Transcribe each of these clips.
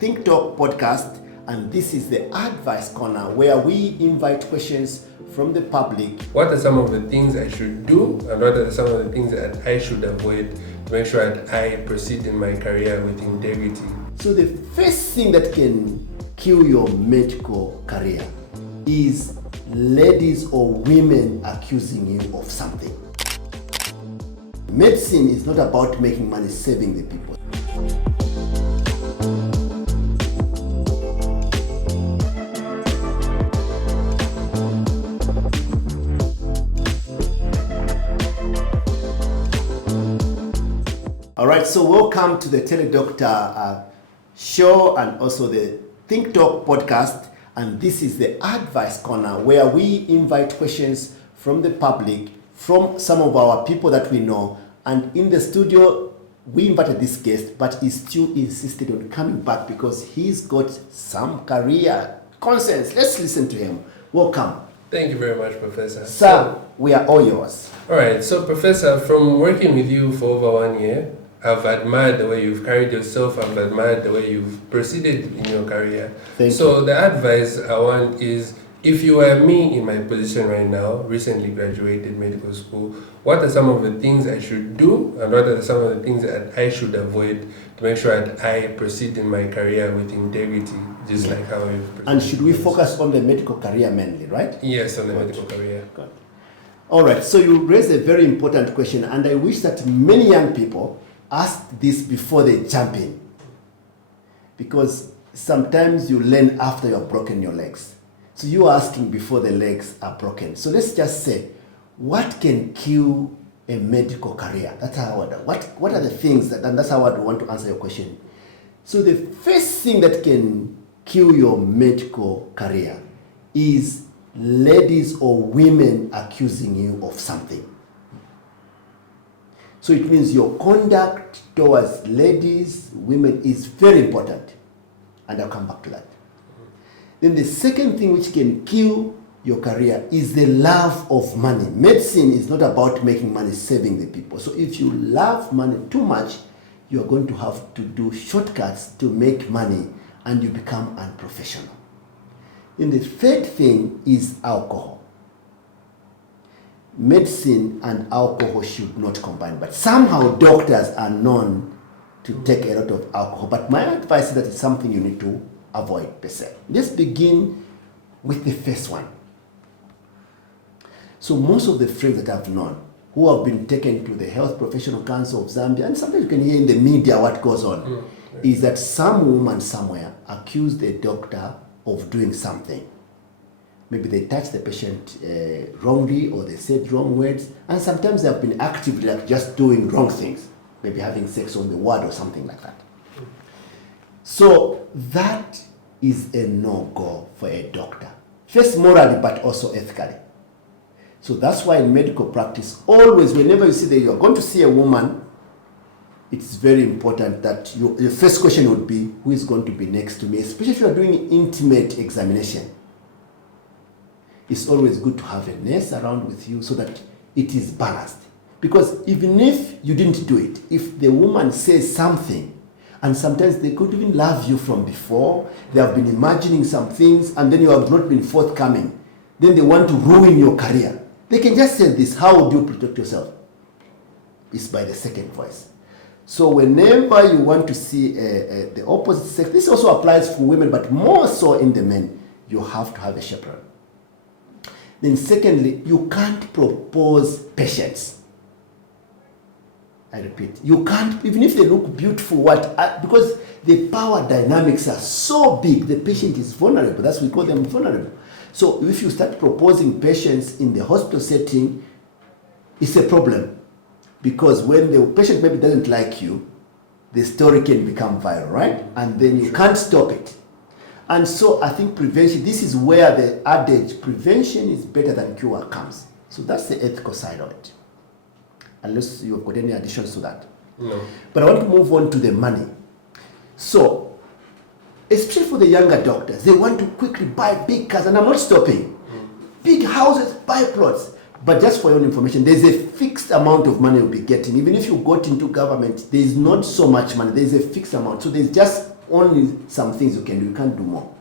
Think Talk podcast, and this is the Advice Corner where we invite questions from the public. What are some of the things I should do, and what are some of the things that I should avoid to make sure that I proceed in my career with integrity? So the first thing that can kill your medical career is ladies or women accusing you of something. Medicine is not about making money, saving the people. All right, so welcome to the Teledoctor show and also the Think Talk podcast. And this is the Advice Corner where we invite questions from the public, from some of our people that we know. And in the studio, we invited this guest, but he still insisted on coming back because he's got some career concerns. Let's listen to him. Welcome. Thank you very much, Professor. Sir, we are all yours. All right, so Professor, from working with you for over 1 year, I've admired the way you've carried yourself. I've admired the way you've proceeded in your career. Thank so you. The advice I want is, if you were me in my position right now, recently graduated medical school, what are some of the things I should do, and what are some of the things that I should avoid to make sure that I proceed in my career with integrity, just like how you've proceeded? And should we focus on the medical career mainly, right? Yes, on the medical career. Good. All right, so you raised a very important question, and I wish that many young people ask this before they jump in, because sometimes you learn after you have broken your legs. So you are asking before the legs are broken. So let's just say, what can kill a medical career? That's how what are the things that, and that's how I want to answer your question. So the first thing that can kill your medical career is ladies or women accusing you of something. So it means your conduct towards ladies, women is very important. And I'll come back to that. Then the second thing which can kill your career is the love of money. Medicine is not about making money, saving the people. So if you love money too much, you're going to have to do shortcuts to make money and you become unprofessional. Then the third thing is alcohol. Medicine and alcohol should not combine, but somehow doctors are known to take a lot of alcohol. But my advice is that it's something you need to avoid per se. Let's begin with the first one. So most of the friends that I've known who have been taken to the Health Professional Council of Zambia, and sometimes you can hear in the media what goes on, is that some woman somewhere accused a doctor of doing something. Maybe they touched the patient wrongly, or they said wrong words, and sometimes they have been actively like just doing wrong things, maybe having sex on the ward or something like that. So that is a no-go for a doctor. First morally, but also ethically. So that's why in medical practice, always, whenever you see that you're going to see a woman, it's very important that your first question would be, who is going to be next to me? Especially if you are doing intimate examination. It's always good to have a nurse around with you so that it is balanced. Because even if you didn't do it, if the woman says something, and sometimes they could even love you from before, they have been imagining some things, and then you have not been forthcoming, then they want to ruin your career. They can just say this, how would you protect yourself? It's by the second voice. So whenever you want to see the opposite sex, this also applies for women, but more so in the men, you have to have a chaperone. Then secondly, you can't propose patients. I repeat, you can't, even if they look beautiful, because the power dynamics are so big, the patient is vulnerable. That's why we call them vulnerable. So if you start proposing patients in the hospital setting, it's a problem. Because when the patient maybe doesn't like you, the story can become viral, right? And then you can't stop it. And so I think prevention, this is where the adage, prevention is better than cure, comes. So that's the ethical side of it. Unless you've got any additions to that. No. But I want to move on to the money. So, especially for the younger doctors, they want to quickly buy big cars, and I'm not stopping. Big houses, buy plots. But just for your information, there's a fixed amount of money you'll be getting. Even if you got into government, there's not so much money. There's a fixed amount. So there's just only some things you can do, you can't do more.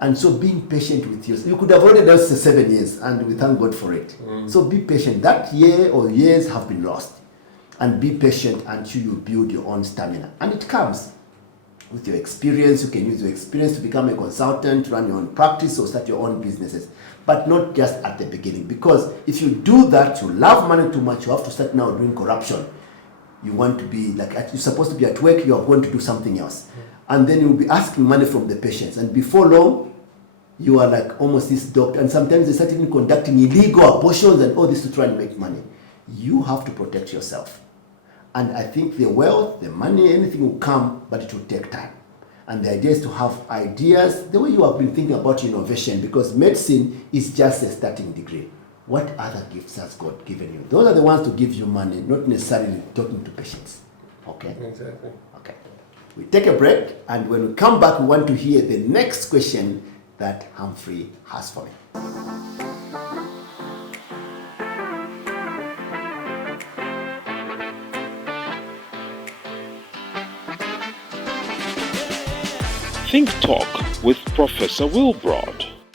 And so being patient with yourself, you could have already done 7 years, and we thank God for it. So be patient. That year or years have been lost. And be patient until you build your own stamina. And it comes with your experience. You can use your experience to become a consultant, run your own practice, or start your own businesses. But not just at the beginning. Because if you do that, you love money too much, you have to start now doing corruption. You want to be like, you're supposed to be at work, you are going to do something else. And then you'll be asking money from the patients. And before long, you are like almost this doctor. And sometimes they start even conducting illegal abortions and all this to try and make money. You have to protect yourself. And I think the wealth, the money, anything will come, but it will take time. And the idea is to have ideas, the way you have been thinking about innovation, because medicine is just a starting degree. What other gifts has God given you? Those are the ones to give you money, not necessarily talking to patients. Okay? Exactly. Okay. We take a break, and when we come back, we want to hear the next question that Humphrey has for me. Think Talk with Professor Wilbroad.